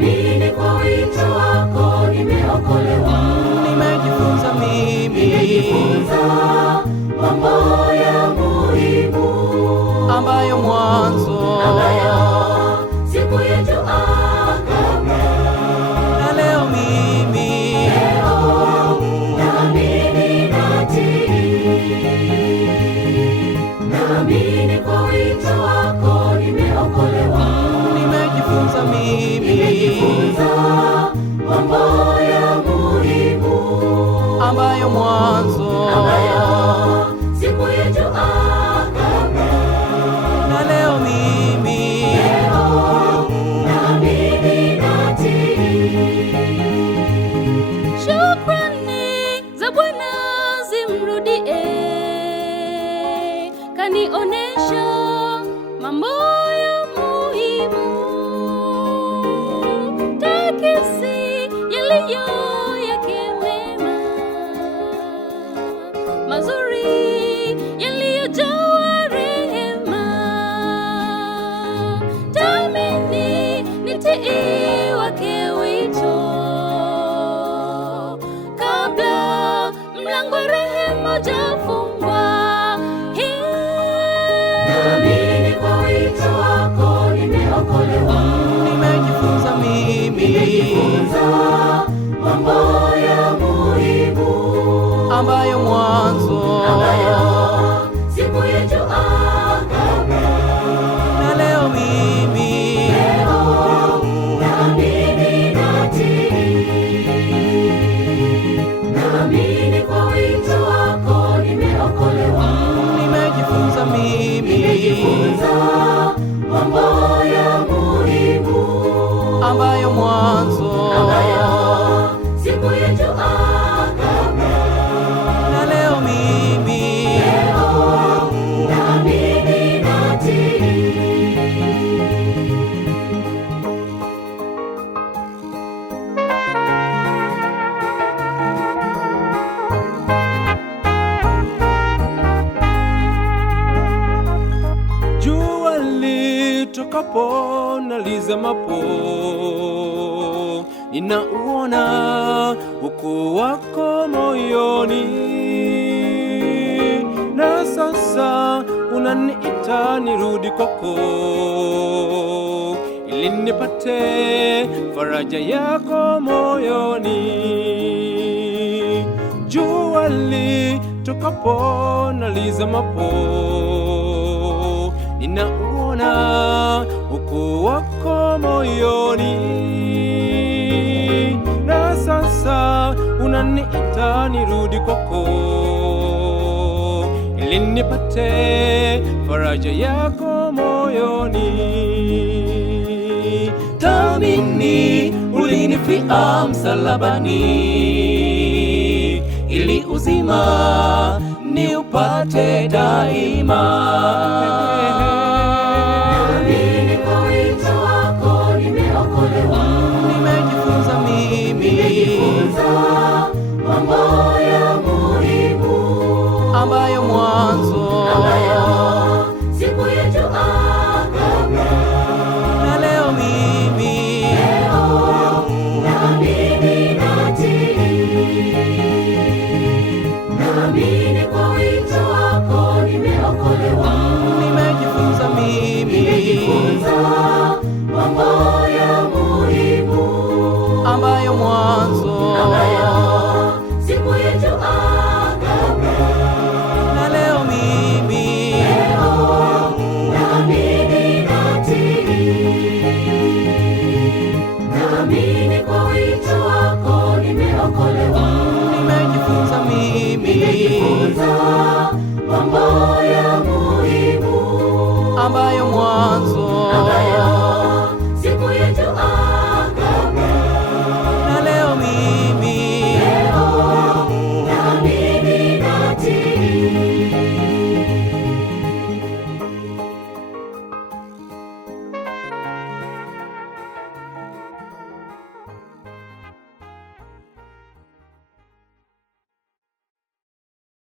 naamini kwa wito wako nimeokolewa. Nimejifunza mambo ya muhimu ambayo mwanzo sikuyajua kabla, na leo naamini naamini kwa wito wako nimeokolewa. nimejifunza mambo ya muhimu ambayo mwanzo sikuyajua kabla, na leo naamini Shukrani za Bwana zimrudie, kanionesha mambo ya muhimu, takisi yaliyo yake mema, mazuri yaliyojawa rehema. Tamini nitii wake wito, kabla mlango rehema jafungwa. naamini kwa wito wako nimeokolewa. nimejifunza mambo ya muhimu ambayo mwanzo sikuyajua kabla, na leo naamini naamini kwa wito wako nimeokolewa. nimejifunza mambo ya muhimu ambayo mwanzo sikuyajua kabla, na leo naamini jua litokapo na lizamapo, ninauona ukuu wako moyoni, na sasa unaniita nirudi kwako, ili nipate faraja yako moyoni. Jua litokapo na lizamapo, ninauona ukuu wako moyoni, na sasa unaniita nirudi kwako, ili nipate faraja yako moyoni. Tamini ulinifia msalabani, ili uzima ni upate daima.